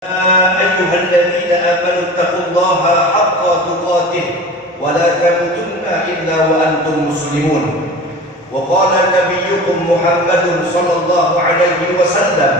أيها الذين آمنوا اتقوا الله حق تقاته ولا تموتن إلا وأنتم مسلمون. وقال نبيكم محمد صلى الله عليه وسلم: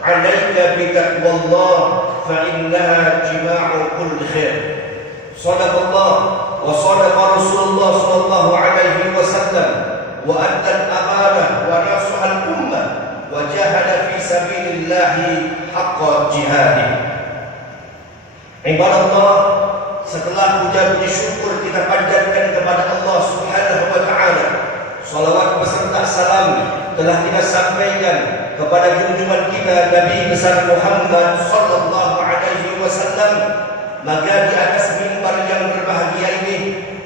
عليك بتقوى الله فإنها جماع كل خير. صدق الله وصدق رسول الله صلى الله عليه وسلم وأدى الأمانة ونصح الأمة وجاهد في سبيل الله حق جهاده. Ibadallah, setelah puja-puji syukur kita panjatkan kepada Allah Subhanahu wa taala, salawat beserta salam telah kita sampaikan kepada junjungan kita Nabi besar Muhammad sallallahu alaihi wasallam. Maka di atas mimbar yang berbahagia ini,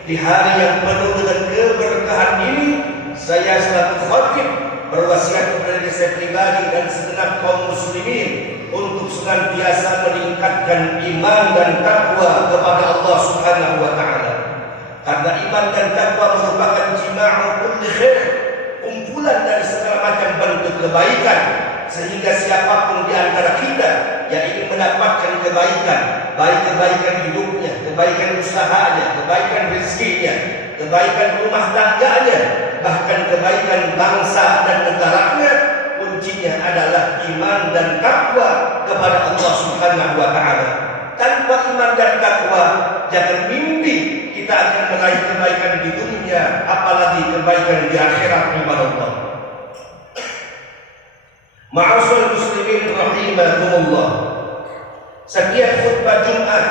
di hari yang penuh dengan keberkahan ini, saya selaku khatib berwasiat kepada diri saya pribadi dan segenap kaum muslimin untuk senantiasa meningkatkan iman dan takwa kepada Allah Subhanahu wa taala. Karena iman dan takwa merupakan jima'u kulli khair, kumpulan dari segala macam bentuk kebaikan, sehingga siapapun di antara kita yang ingin mendapatkan kebaikan, baik kebaikan hidupnya, kebaikan usahanya, kebaikan rezekinya, kebaikan rumah tangganya, bahkan kebaikan bangsa dan negaranya, kuncinya adalah iman dan takwa kepada Allah Subhanahu wa taala. Tanpa iman dan takwa, jangan mimpi kita akan meraih kebaikan di dunia, apalagi kebaikan di akhirat. Ibadallah, ma'asyiral muslimin rahimakumullah. Setiap khutbah Jumat,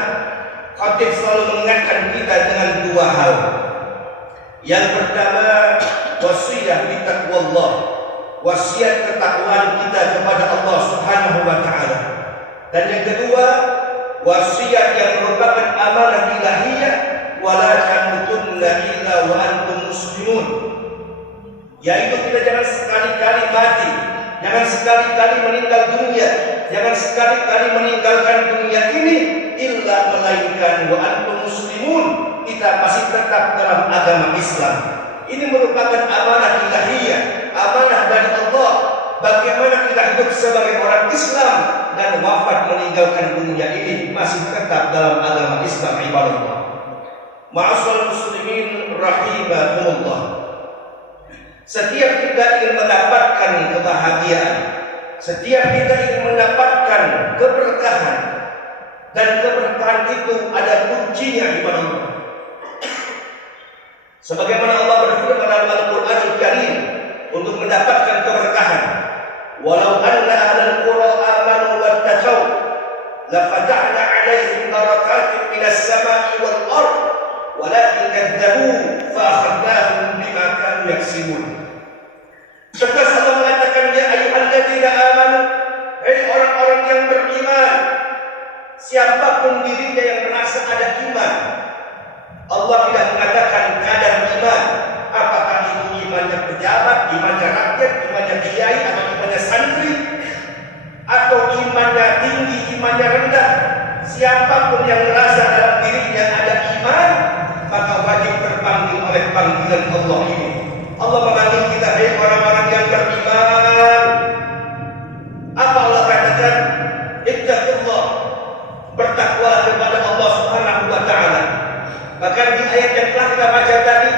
khatib selalu mengingatkan kita dengan dua hal. Yang pertama, wasiat bitaqwallah, wasiat ketakwaan kita kepada Allah Subhanahu wa taala. Dan yang kedua, wasiat yang merupakan amanah ilahiyah, wala tamutunna illa wa antum muslimun, yaitu kita jangan sekali-kali mati, jangan sekali-kali meninggal dunia, jangan sekali-kali meninggalkan dunia ini illa melainkan wa antum muslimun, kita masih tetap dalam agama Islam. Ini merupakan amanah ilahiyah, amanah dari Allah. Bagaimana kita hidup sebagai orang Islam dan wafat meninggalkan dunia ini masih tetap dalam agama Islam. Ibadallah, ma'asyiral muslimin rahimakumullah. Setiap kita ingin mendapatkan kebahagiaan, setiap kita ingin mendapatkan keberkahan, dan keberkahan itu ada kuncinya. Ibadallah, sebagaimana Allah berfirman dalam Al-Quran Al-Karim untuk mendapatkan keberkahan, walau anna ahlal qura amanu wattaqau lafatahna 'alaihim barakatin minas sama'i wal ard walakin kadzabu fa akhadnahum bima kanu yaksibun. Tegas Allah mengatakan, ya ayyuhalladzina amanu, hai orang-orang yang beriman, siapapun dirinya yang merasa ada iman. Allah tidak mengatakan kadar iman, apakah itu imannya pejabat, imannya rakyat, imannya kiai, atau imannya santri, atau imannya tinggi, imannya rendah. Siapapun yang merasa dalam dirinya ada iman, maka wajib terpanggil oleh panggilan Allah ini. Allah memanggil kita, hai orang-orang yang beriman. Apa Allah katakan? Ittaqullah, bertakwa kepada Allah Subhanahu wa taala. Bahkan di ayat yang telah kita baca tadi,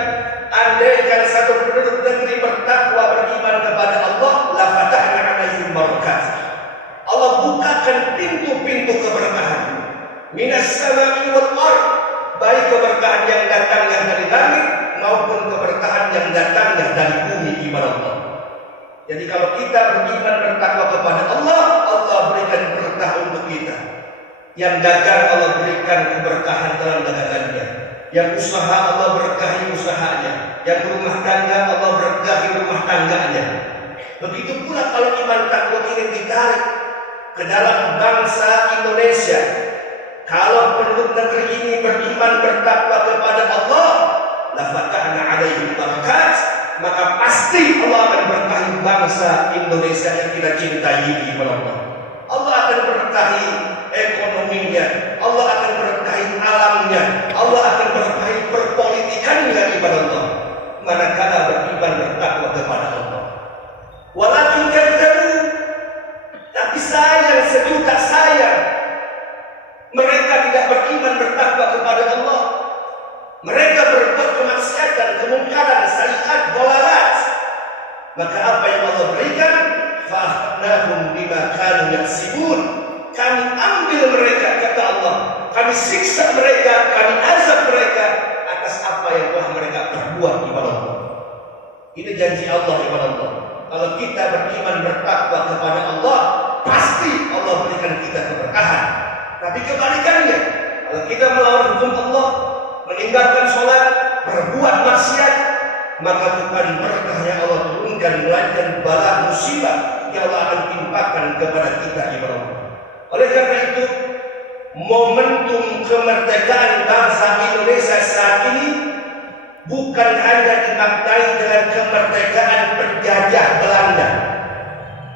andaikan satu penduduk negeri bertakwa beriman kepada Allah, la fatahna 'alaihim barakat. Allah bukakan pintu-pintu keberkahan, minas sama'i wal ard, baik keberkahan yang datangnya dari langit maupun keberkahan yang datangnya dari bumi. Ibadallah, jadi kalau kita beriman bertakwa kepada Allah, Allah berikan berkah untuk kita. Yang dagang, Allah berikan keberkahan dalam dagangannya. Yang usaha, Allah berkahi usahanya. Yang rumah tangga, Allah berkahi rumah tangganya. Begitu pula kalau iman takwa ini ditarik ke dalam bangsa Indonesia, kalau penduduk negeri ini beriman bertakwa kepada Allah, la fatahna 'alaihim barakat, maka pasti Allah akan berkahi bangsa Indonesia yang kita cintai ini. Allah akan berkahi ekonominya, Allah akan berkahi alamnya, Allah akan berkahi perpolitikannya. Ibadallah, manakala beriman bertakwa kepada Allah. Walakin kadzabu, tapi sayang, sejuta sayang, mereka berbuat kemaksiatan, kemungkaran, syariat, dolalat, maka apa yang Allah berikan? Fa'akhadnahum bima kanu yaksibun. Kami ambil mereka, kata Allah, kami siksa mereka, kami azab mereka atas apa yang telah mereka perbuat kepada Allah. Ini janji Allah kepada Allah. Kalau kita beriman bertakwa kepada Allah, pasti Allah berikan kita keberkahan. Tapi kebalikannya, kalau kita melawan hukum Allah, meninggalkan sholat, berbuat maksiat, maka bukan berkah yang Allah turunkan, melainkan bala musibah yang Allah akan timpakan kepada kita ibadah Allah. Oleh karena itu, momentum kemerdekaan bangsa Indonesia saat ini bukan hanya dimaknai dengan kemerdekaan penjajah Belanda,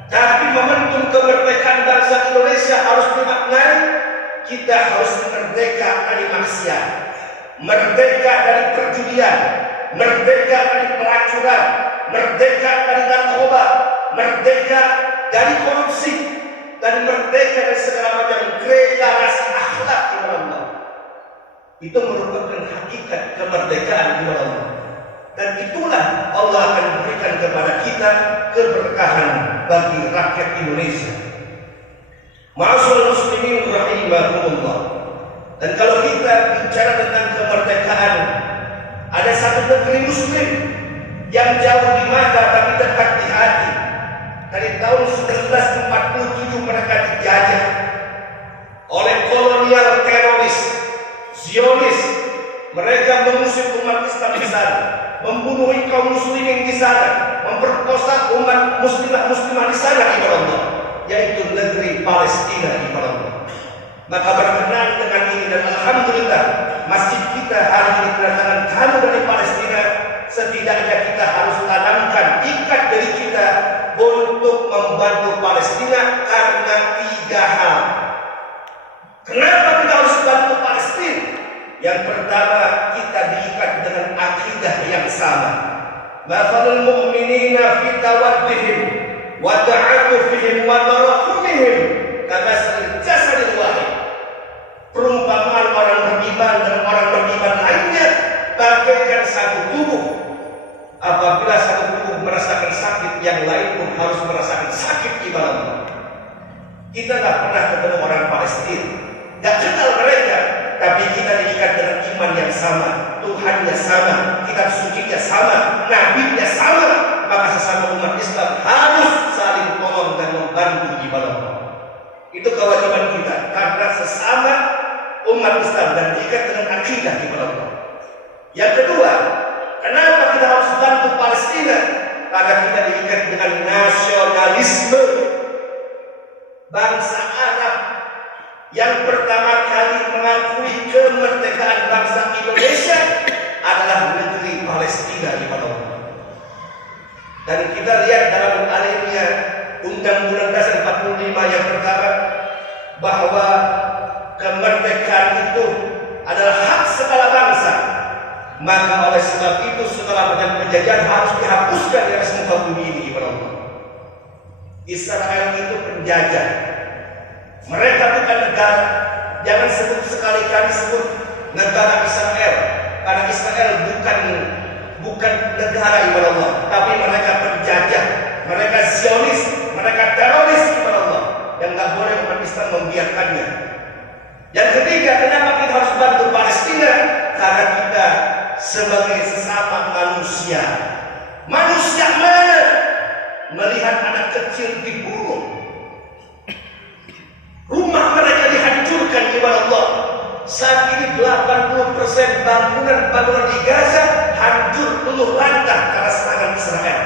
tapi momentum kemerdekaan bangsa Indonesia harus dimaknai kita harus merdeka dari maksiat, merdeka dari perjudian, merdeka dari pelacuran, merdeka dari narkoba, merdeka dari korupsi, dan merdeka dari segala macam degradasi akhlak kepada Allah. Itu merupakan hakikat kemerdekaan kepada Allah. Dan itulah Allah akan berikan kepada kita keberkahan bagi rakyat Indonesia. Ma'asyiral muslimin rahimakumullah. Dan kalau kita bicara tentang kemerdekaan, ada satu negeri muslim yang jauh di mata tapi dekat di hati. Dari tahun 1947 mereka dijajah oleh kolonial teroris Zionis. Mereka mengusir umat Islam di sana, membunuh kaum muslimin di sana, memperkosa umat muslimah di sana ibadah Allah, yaitu negeri Palestina ibadah Allah. Maka berkenaan dengan ini dan alhamdulillah masjid kita hari ini kedatangan tamu dari Palestina, setidaknya kita harus tanamkan ikat dari kita untuk membantu Palestina karena 3 hal. Kenapa kita harus bantu Palestina? Yang pertama, kita diikat dengan akidah yang sama. Mathalul mu'minina fi tawaddihim wa ta'atufihim wa tarahumihim kamathalil jasadil wahid. Perumpamaan orang beriman dan orang beriman lainnya bagaikan satu tubuh. Apabila satu tubuh merasakan sakit, yang lain pun harus merasakan sakit ibadah Allah. Kita tak pernah ketemu orang Palestina, tak kenal mereka, tapi kita diikat dengan iman yang sama, Tuhannya sama, kitab sucinya sama, nabinya sama. Maka sesama umat Islam harus saling tolong dan membantu ibadah Allah. Itu kewajiban kita karena sesama umat Islam dan diikat dengan akidah ibadah Allah. Yang kedua, kenapa kita harus bantu Palestina? Karena kita diikat dengan nasionalisme. Bangsa Arab yang pertama kali mengakui kemerdekaan bangsa Indonesia adalah negeri Palestina ibadah Allah. Dan kita lihat dalam alimnya Undang-Undang Dasar 45 yang pertama bahwa kemerdekaan itu adalah hak segala bangsa. Maka oleh sebab itu segala macam penjajahan harus dihapuskan dari atas muka bumi ini ibadah Allah. Israel itu penjajah. Mereka bukan negara. Jangan sebut sekali-kali sebut negara Israel, karena Israel bukan negara ibadah Allah, tapi mereka penjajah, mereka Zionis, mereka teroris ibadah Allah, yang nggak boleh umat Islam membiarkannya. Yang ketiga, kenapa kita harus bantu Palestina? Karena kita sebagai sesama manusia. Manusia mana melihat anak kecil dibunuh, rumah mereka dihancurkan ibadah Allah. Saat ini 80% bangunan di Gaza hancur penuh rantah karena serangan Israel.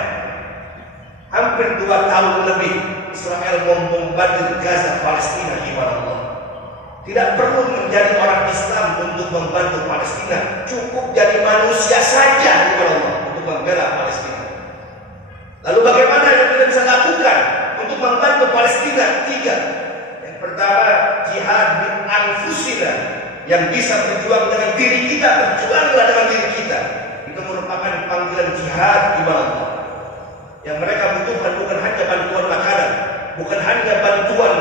Hampir 2 tahun lebih Israel membombardir Gaza, Palestina ibadah Allah. Tidak perlu menjadi orang Islam untuk membantu Palestina, cukup jadi manusia saja ibadah Allah untuk membela Palestina. Lalu bagaimana yang kita bisa lakukan untuk membantu Palestina? 3. Yang pertama, jihad bin anfusina, yang bisa berjuang dengan diri kita, berjuanglah dengan diri kita. Itu merupakan panggilan jihad ibadah Allah. Yang mereka butuhkan bukan hanya bantuan makanan, bukan hanya bantuan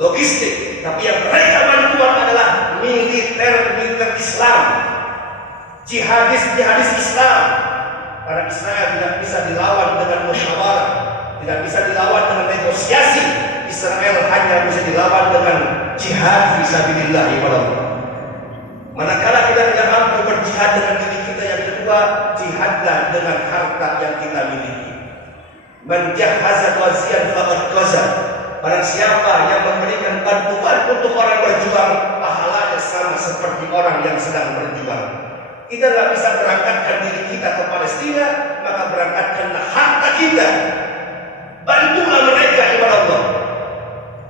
logistik, tapi yang mereka bantuan adalah militer Islam. jihadis Islam. Karena Israel tidak bisa dilawan dengan musyawarah, tidak bisa dilawan dengan negosiasi. Israel hanya bisa dilawan dengan jihad fisabilillah. Manakala kita tidak mampu berjihad dengan diri kita, yang kedua, jihadlah dengan harta yang kita miliki. Man jahaza ghaziyan faqad ghaza. Barang siapa yang memberikan bantuan untuk orang berjuang, pahalanya sama seperti orang yang sedang berjuang. Kita tidak bisa berangkatkan diri kita ke Palestina, maka berangkatkanlah harta kita. Bantulah mereka, ibadah Allah.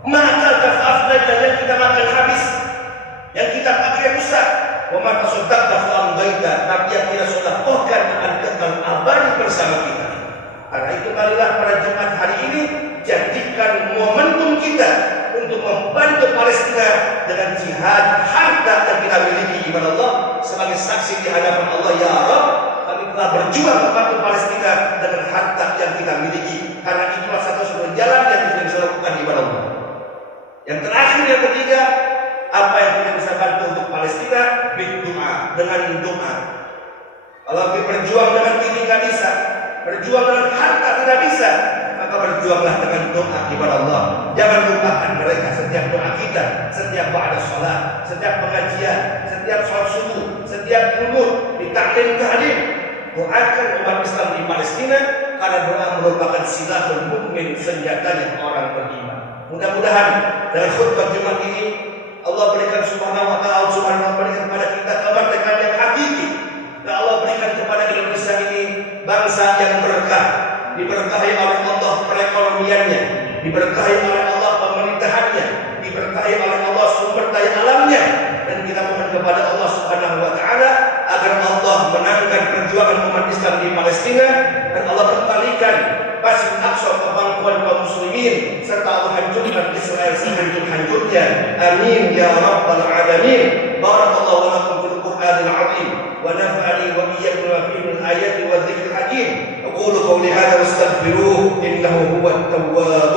Maka kafafnaita, yang kita makan habis, yang kita pakai rusak. Wa ma tasaddaqta fa amdaita, tapi yang kita sedekahkan akan kekal abadi bersama kita. Karena itu marilah pada Jumat hari ini jadikan momentum kita untuk membantu Palestina dengan jihad harta yang kita miliki, ibadah Allah, sebagai saksi di hadapan Allah. Ya Rabb, kami telah berjuang membantu Palestina dengan harta yang kita miliki, karena itulah satu-satunya jalan yang kita bisa lakukan, ibadah Allah. Yang terakhir, yang ketiga, apa yang kita bisa bantu untuk Palestina? Berdoa, dengan doa. Kalau kita berjuang dengan diri nggak bisa, berjuang dengan harta tidak bisa, maka berjuanglah dengan doa, ibadah Allah. Jangan lupakan mereka setiap doa kita, setiap ba'da sholat, setiap pengajian, setiap sholat subuh, setiap qunut, di taklim. Doakan umat Islam di Palestina, karena doa merupakan silahul mukmin, senjatanya orang beriman. Mudah-mudahan dengan khutbah Jumat ini Allah berikan subhanahu wa ta'ala, subhanahu wa ta'ala berikan kepada kita kemerdekaan yang hakiki. Dan Allah berikan kepada Indonesia ini bangsa yang berkah, diberkahi oleh Allah perekonomiannya, diberkahi oleh Allah pemerintahannya, diberkahi oleh Allah sumber daya alamnya. Dan kita mohon kepada Allah subhanahu wa ta'ala agar Allah menangkan perjuangan umat Islam di Palestina, dan Allah kembalikan Masjid Aqsa ke pangkuan kaum muslimin, serta Allah hancurkan Israel sehancur-hancurnya. Amin ya rabbal alamin. Barakallahu lakum fil Qur'anil azim wa nafa'ani wa iyyakum bima fihi min ayati wa dzikril hakim. Aqulu qawli hadza wastaghfiruhu innahu huwat tawwab